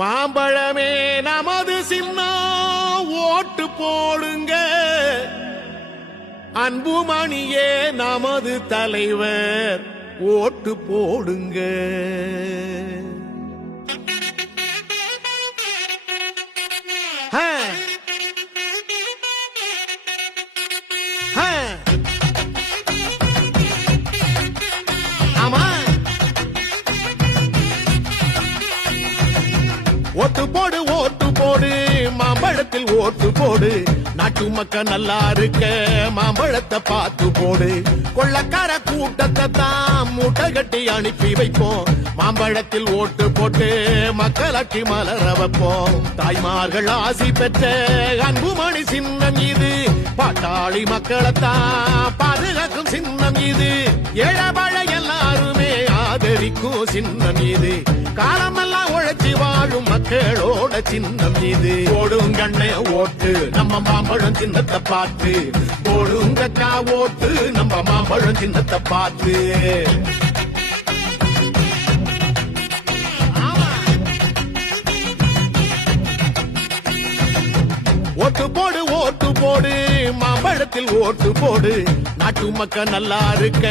மாம்பழமே நமது சின்னம் ஓட்டு போடுங்க, அன்புமணியே நமது தலைவர் ஓட்டு போடுங்க. ஓட்டு போடு ஓட்டு போடு மாம்பழத்தில் ஓட்டு போடு, நாட்டு மக்கள் நல்லா இருக்க மாம்பழத்தை பார்த்து போடு. கொள்ளக்கார கூட்டத்தை தான் மூட்டை கட்டி அனுப்பி வைப்போம், மாம்பழத்தில் ஓட்டு போட்டு மக்களாட்சி மலர வைப்போம். தாய்மார்கள் ஆசி பெற்ற அன்புமணி சின்னம் இது, பாட்டாளி மக்களைத்தான் பாதுகாக்கும் சின்னம் இது. ஏழபழ எல்லாருமே ஆதரிக்கும் சின்னம் இது, காலமெல்லாம் உழைச்சி வாழும் மக்களோட சின்னம் இது. போடுங்கண்ணே ஓட்டு நம்ம மாம்பழம் சின்னத்தை பார்த்து, போடுங்கக்கா ஓட்டு நம்ம மாம்பழம் சின்னத்தை பார்த்து. ஓட்டு போடு ஓட்டு போடு மாம்பழத்தில் ஓட்டு போடு, நாட்டு மக்கள் நல்லா இருக்க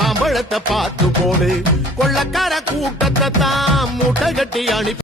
மாம்பழத்தை பார்த்து போடு. கொள்ளக்கார கூட்டத்தை தான் மூட்டை கட்டி அனுப்பி